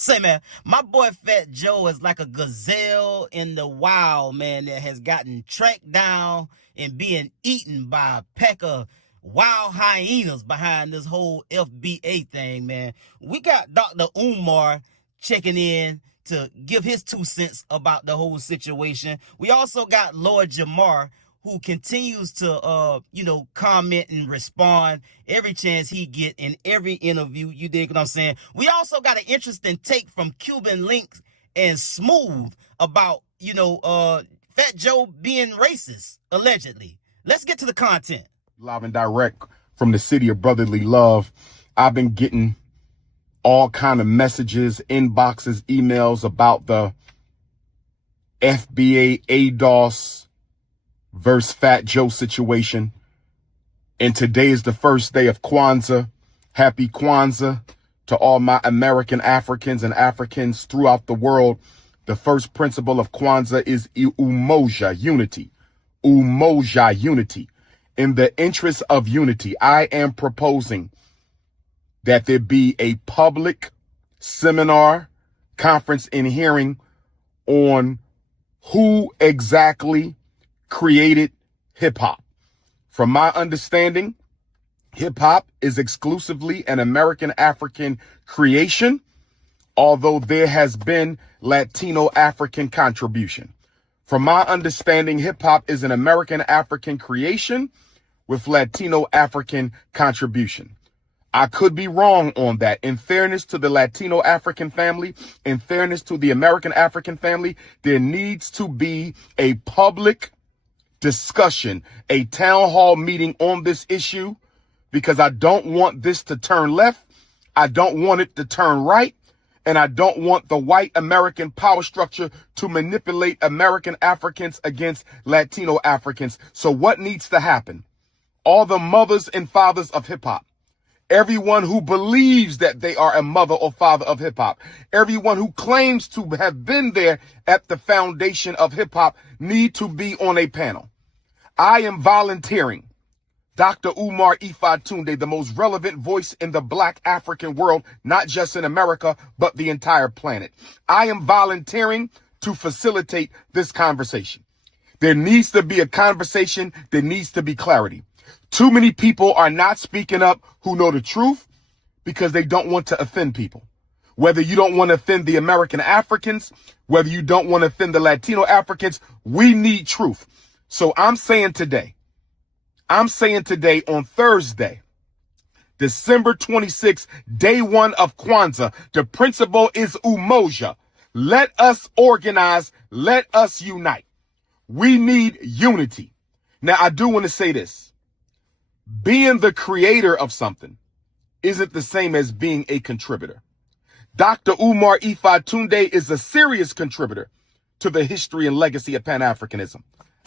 Say, man, my boy Fat Joe is like a gazelle in the wild, man, that has gotten tracked down and being eaten by a pack of wild hyenas behind this whole FBA thing, man. We got Dr. Umar checking in to give his 2 cents about the whole situation. We also got Lord Jamar, who continues to comment and respond every chance he get in every interview. You dig what I'm saying? We also got an interesting take from CubanLinK&Smooth about Fat Joe being racist, allegedly. Let's get to the content. Live and direct from the city of brotherly love. I've been getting all kind of messages, inboxes, emails about the FBA ADOS versus Fat Joe situation. And today is the first day of Kwanzaa. Happy Kwanzaa to all my American Africans and Africans throughout the world. The first principle of Kwanzaa is umoja, unity. Umoja, unity. In the interest of unity, I am proposing that there be a public seminar, conference, and hearing on who exactly created hip-hop. From my understanding, hip-hop is exclusively an American African creation, although there has been Latino African contribution. From my understanding, hip-hop is an American African creation with Latino African contribution. I could be wrong on that. In fairness to the Latino African family, in fairness to the American African family, there needs to be a public discussion, a town hall meeting on this issue, because I don't want this to turn left. I don't want it to turn right. And I don't want the white American power structure to manipulate American Africans against Latino Africans. So what needs to happen? All the mothers and fathers of hip hop, everyone who believes that they are a mother or father of hip hop, everyone who claims to have been there at the foundation of hip hop need to be on a panel. I am volunteering Dr. Umar Tunde, the most relevant voice in the Black African world, not just in America, but the entire planet. I am volunteering to facilitate this conversation. There needs to be a conversation. There needs to be clarity. Too many people are not speaking up who know the truth because they don't want to offend people. Whether you don't want to offend the American Africans, whether you don't want to offend the Latino Africans, we need truth. So I'm saying today on Thursday, December 26th, day one of Kwanzaa, the principle is umoja. Let us organize. Let us unite. We need unity. Now, I do want to say this. Being the creator of something isn't the same as being a contributor. Dr. Umar Tunde is a serious contributor to the history and legacy of Pan-Africanism.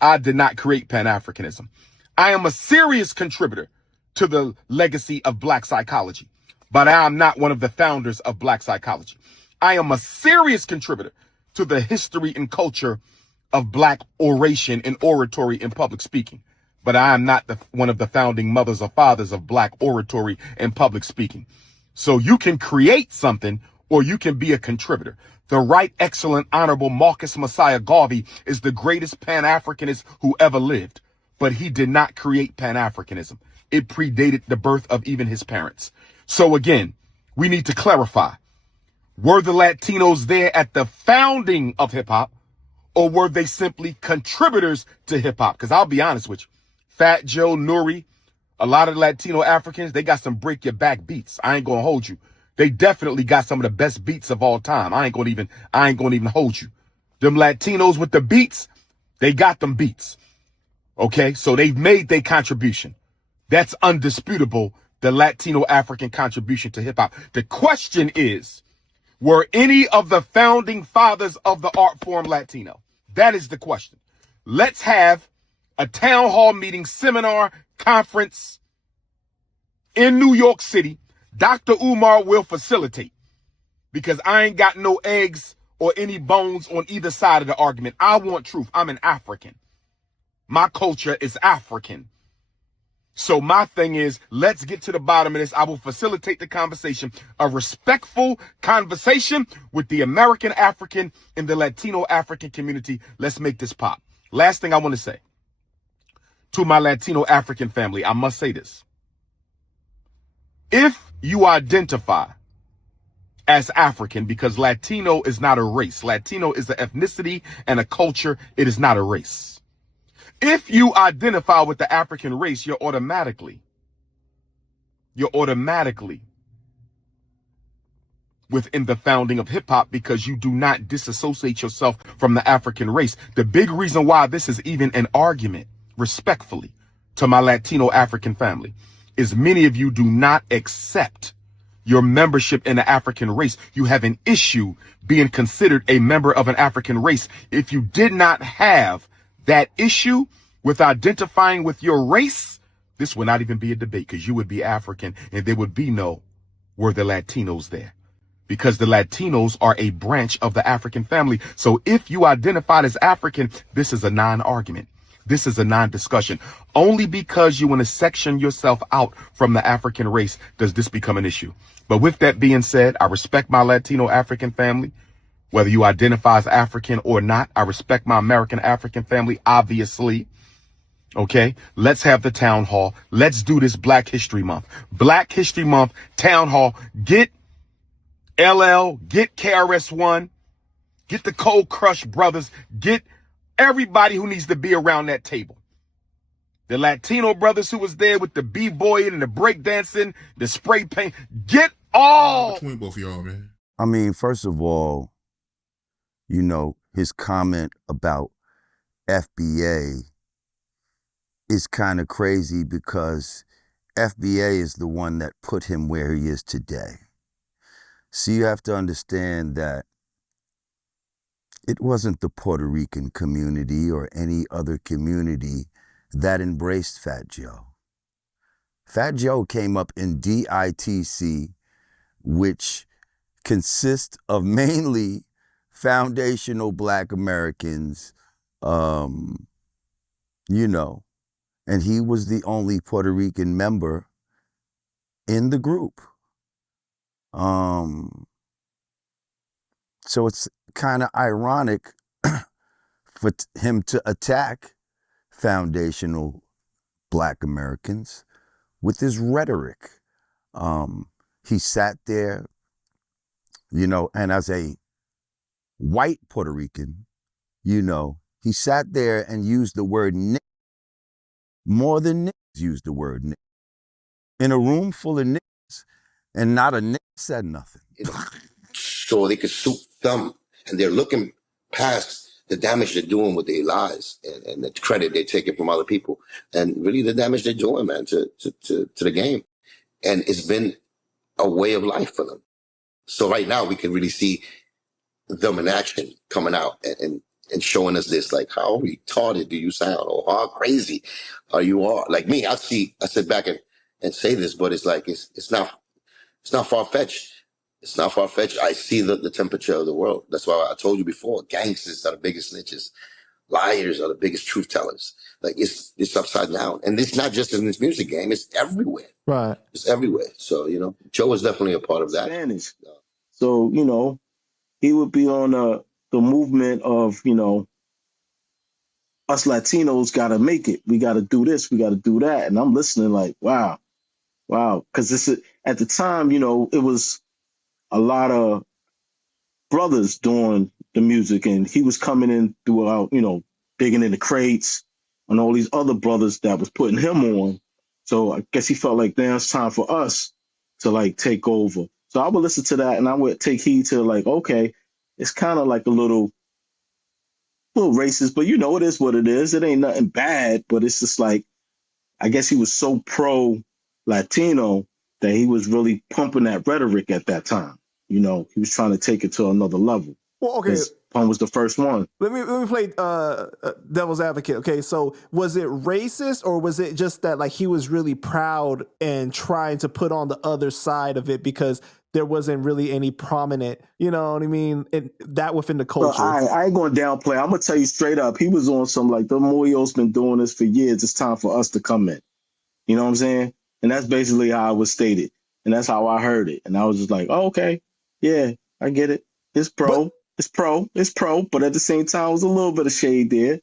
I did not create Pan-Africanism. I am a serious contributor to the legacy of Black psychology, but I am not one of the founders of Black psychology. I am a serious contributor to the history and culture of Black oration and oratory and public speaking, but I am not one of the founding mothers or fathers of Black oratory and public speaking. So you can create something or you can be a contributor. The right, excellent, honorable Marcus Messiah Garvey is the greatest Pan-Africanist who ever lived. But he did not create Pan-Africanism. It predated the birth of even his parents. So again, we need to clarify. Were the Latinos there at the founding of hip-hop, or were they simply contributors to hip-hop? Because I'll be honest with you, Fat Joe, Nuri, a lot of Latino Africans, they got some break your back beats. I ain't gonna hold you. They definitely got some of the best beats of all time. I ain't gonna even hold you. Them Latinos with the beats, they got them beats. Okay, so they've made their contribution. That's undisputable, the Latino African contribution to hip hop. The question is, were any of the founding fathers of the art form Latino? That is the question. Let's have a town hall meeting, seminar, conference in New York City. Dr. Umar will facilitate because I ain't got no eggs or any bones on either side of the argument. I want truth. I'm an African. My culture is African. So my thing is, let's get to the bottom of this. I will facilitate the conversation, a respectful conversation with the American African and the Latino African community. Let's make this pop. Last thing I want to say to my Latino African family, I must say this. If you identify as African, because Latino is not a race. Latino is an ethnicity and a culture. It is not a race. If you identify with the African race, you're automatically within the founding of hip hop, because you do not disassociate yourself from the African race. The big reason why this is even an argument, respectfully, to my Latino African family, is many of you do not accept your membership in the African race. You have an issue being considered a member of an African race. If you did not have that issue with identifying with your race, this would not even be a debate, because you would be African and there would be no were the Latinos there, because the Latinos are a branch of the African family. So if you identified as African, this is a non-argument. This is a non-discussion. Only because you want to section yourself out from the African race does this become an issue. But with that being said, I respect my Latino African family. Whether you identify as African or not, I respect my American African family, obviously. Okay, let's have the town hall. Let's do this Black History Month. Black History Month, town hall. Get LL, get KRS-One, get the Cold Crush brothers, get everybody who needs to be around that table. The Latino brothers who was there with the b-boying and the breakdancing, the spray paint. Get all between both of y'all, man. I mean, first of all, you know, his comment about FBA is kind of crazy, because FBA is the one that put him where he is today. So you have to understand that it wasn't the Puerto Rican community or any other community that embraced Fat Joe. Fat Joe came up in DITC, which consists of mainly foundational Black Americans, you know, and he was the only Puerto Rican member in the group. So it's kind of ironic for him to attack foundational Black Americans with his rhetoric. He sat there, you know, and as a white Puerto Rican, you know, he sat there and used the word nigga more than niggas used the word nigga. In a room full of niggas, and not a nigga said nothing. So they could suit them, and they're looking past the damage they're doing with their lives and the credit they're taking from other people, and really the damage they're doing, man, to the game. And it's been a way of life for them. So right now we can really see them in action, coming out and showing us this, like, how retarded do you sound, or how crazy are you all? Like me, I sit back and say this, but it's like, it's not far-fetched. It's not far-fetched. I see the temperature of the world. That's why I told you before, gangsters are the biggest snitches. Liars are the biggest truth tellers. Like, it's upside down. And it's not just in this music game, it's everywhere. Right. It's everywhere. So, you know, Joe is definitely a part of that. Spanish. So, you know, he would be on the movement of, you know, us Latinos got to make it. We got to do this. We got to do that. And I'm listening like, wow. Because this is, at the time, you know, it was a lot of brothers doing the music, and he was coming in throughout, you know, digging in the crates and all these other brothers that was putting him on. So I guess he felt like, damn, it's time for us to like take over. So I would listen to that, and I would take heed to like, okay, it's kind of like a little racist, but you know, it is what it is. It ain't nothing bad, but it's just like, I guess he was so pro Latino that he was really pumping that rhetoric at that time. You know, he was trying to take it to another level. Well, okay. Pun was the first one. Let me play devil's advocate. Okay, so was it racist, or was it just that like he was really proud and trying to put on the other side of it because there wasn't really any prominent, you know what I mean, that within the culture? I ain't going to downplay. I'm going to tell you straight up. He was on some like, the Moyo's been doing this for years. It's time for us to come in. You know what I'm saying? And that's basically how it was stated. And that's how I heard it. And I was just like, oh, okay, yeah, I get it. It's But pro. It's pro. It's pro. But at the same time, it was a little bit of shade there,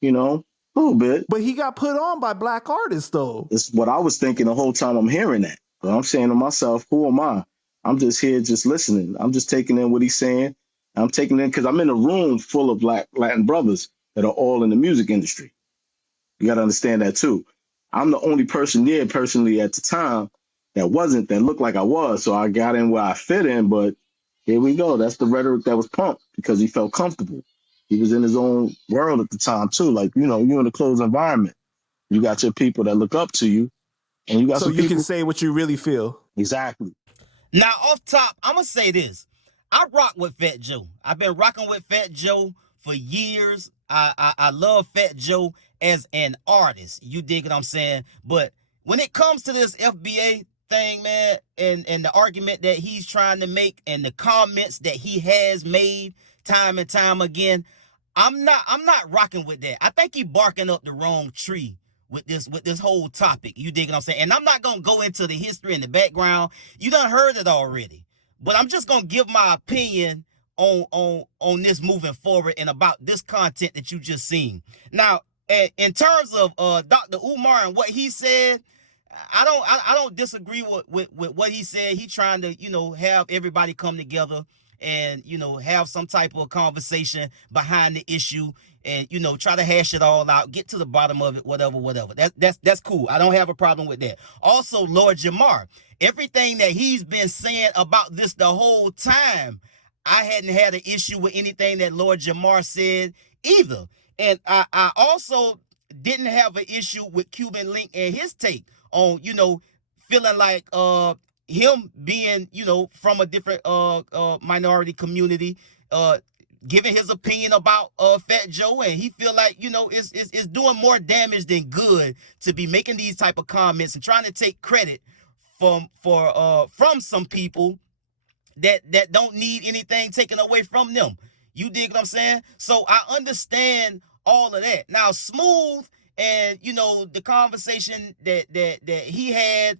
you know, a little bit. but he got put on by black artists though. It's what I was thinking the whole time I'm hearing that. But I'm saying to myself, who am I? I'm just here just listening. I'm just taking in what he's saying. I'm taking in because I'm in a room full of black Latin brothers that are all in the music industry. You got to understand that too. I'm the only person there personally at the time that looked like I was. So I got in where I fit in, but here we go. That's the rhetoric that was pumped because he felt comfortable. He was in his own world at the time too. Like, you know, you're in a closed environment. You got your people that look up to you, and you got So some you people. can say what you really feel. Exactly. Now, off top, I'm going to say this. I rock with Fat Joe. I've been rocking with Fat Joe for years. I love Fat Joe as an artist. You dig what I'm saying? But when it comes to this FBA thing, man, and the argument that he's trying to make and the comments that he has made time and time again, I'm not rocking with that. I think he barking up the wrong tree with this whole topic. You dig what I'm saying? And I'm not gonna go into the history and the background. You done heard it already. But I'm just gonna give my opinion on this moving forward and about this content that you just seen. Now, in terms of Dr. Umar and what he said, I don't disagree with what he said. He trying to, you know, have everybody come together and, you know, have some type of conversation behind the issue and, you know, try to hash it all out, get to the bottom of it, whatever. That's cool. I don't have a problem with that. Also, Lord Jamar, everything that he's been saying about this the whole time, I hadn't had an issue with anything that Lord Jamar said either. And I also didn't have an issue with CubanLinK and his take on, you know, feeling like him being, you know, from a different minority community, giving his opinion about Fat Joe, and he feel like, you know, it's doing more damage than good to be making these type of comments and trying to take credit from some people that don't need anything taken away from them. You dig what I'm saying? So I understand all of that. Now, Smooth and, you know, the conversation that he had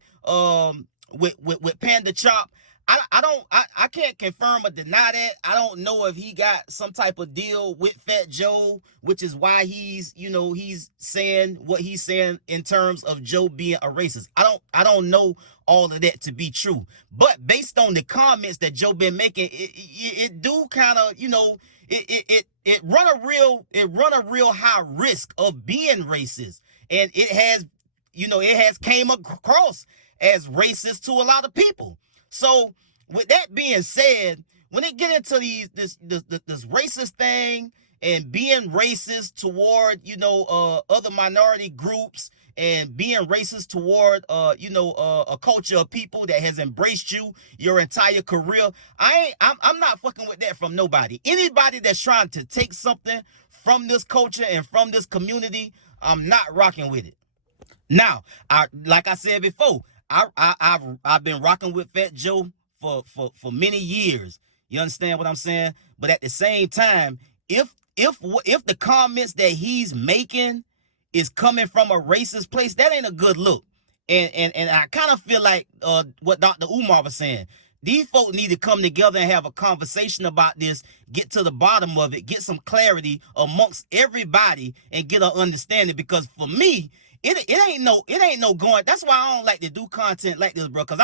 with Panda Chop, I can't confirm or deny that. I don't know if he got some type of deal with Fat Joe, which is why he's, you know, he's saying what he's saying in terms of Joe being a racist. I don't know all of that to be true. But based on the comments that Joe been making, it do kind of, you know, it run a real high risk of being racist. And it has, you know, it has came across as racist to a lot of people. So with that being said, when they get into this racist thing and being racist toward, you know, other minority groups and being racist toward, you know, a culture of people that has embraced you your entire career, I'm not fucking with that from nobody. Anybody that's trying to take something from this culture and from this community, I'm not rocking with it. Now, like I said before, I've been rocking with Fat Joe for many years. You understand what I'm saying? But at the same time, if the comments that he's making is coming from a racist place, that ain't a good look. And I kind of feel like what Dr. Umar was saying. These folks need to come together and have a conversation about this, get to the bottom of it, get some clarity amongst everybody and get an understanding. Because for me, it ain't no going. That's why I don't like to do content like this, bro. Cause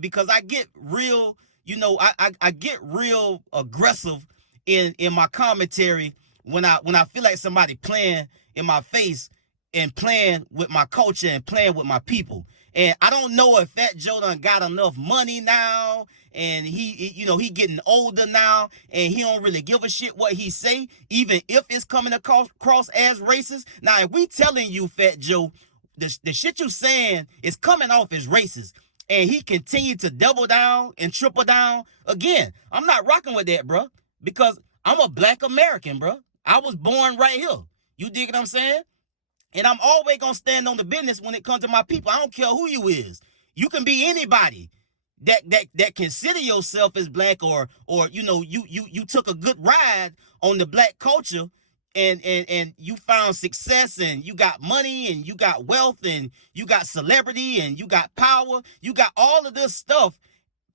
because I get real, you know, I get real aggressive in my commentary when I feel like somebody playing in my face and playing with my culture and playing with my people. And I don't know if Fat Joe done got enough money now, and he you know, he getting older now, and he don't really give a shit what he say, even if it's coming across as racist. Now, if we telling you, Fat Joe, the shit you saying is coming off as racist, and he continued to double down and triple down, again, I'm not rocking with that, bro, because I'm a black American, bro. I was born right here. You dig what I'm saying? And I'm always gonna stand on the business when it comes to my people. I don't care who you is. You can be anybody that consider yourself as black, or you know, you took a good ride on the black culture. and you found success and you got money and you got wealth and you got celebrity and you got power, you got all of this stuff,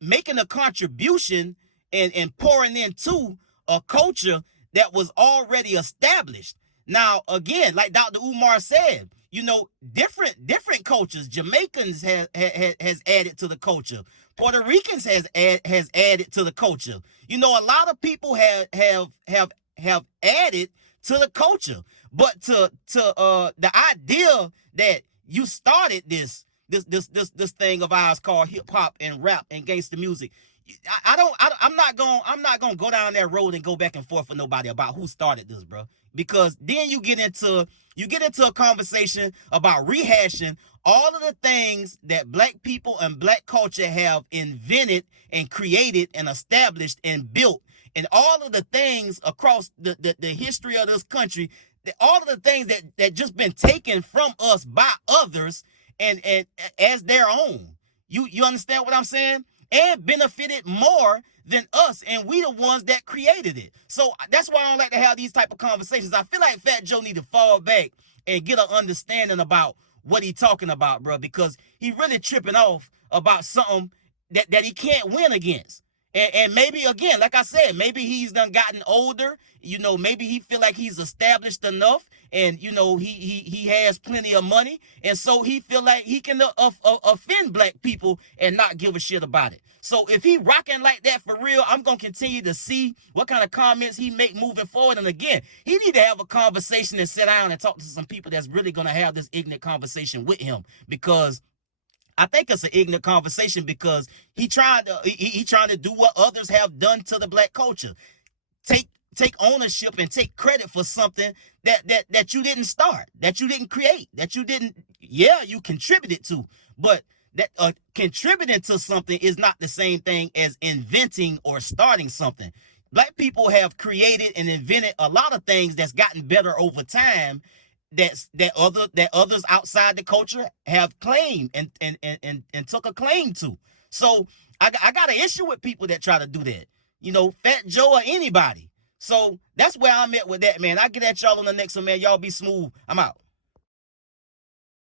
making a contribution and pouring into a culture that was already established. Now, again, like Dr. Umar said, you know, different cultures. Jamaicans has added to the culture. Puerto Ricans has added to the culture. You know, a lot of people have added to the culture. But to the idea that you started this thing of ours called hip hop and rap and gangster music, I'm not gonna go down that road and go back and forth with nobody about who started this, bro. Because then you get into a conversation about rehashing all of the things that black people and black culture have invented and created and established and built, and all of the things across the history of this country, all of the things that just been taken from us by others and as their own. You understand what I'm saying? And benefited more than us, and we the ones that created it. So that's why I don't like to have these type of conversations. I feel like Fat Joe need to fall back and get an understanding about what he talking about, bro, because he really tripping off about something that he can't win against. And maybe, again, like I said, maybe he's done gotten older. You know, maybe he feel like he's established enough, and you know he has plenty of money, and so he feel like he can offend black people and not give a shit about it. So if he rocking like that for real, I'm gonna continue to see what kind of comments he make moving forward. And again, he need to have a conversation and sit down and talk to some people that's really gonna have this ignorant conversation with him, because I think it's an ignorant conversation, because he trying to do what others have done to the black culture. Take ownership and take credit for something that you didn't start, that you didn't create, that you didn't, you contributed to. But that contributing to something is not the same thing as inventing or starting something. Black people have created and invented a lot of things that's gotten better over time, that others outside the culture have claimed and took a claim to. So I got an issue with people that try to do that. You know, Fat Joe or anybody. So that's where I'm at with that, man. I'll get at y'all on the next one, man. Y'all be smooth. I'm out.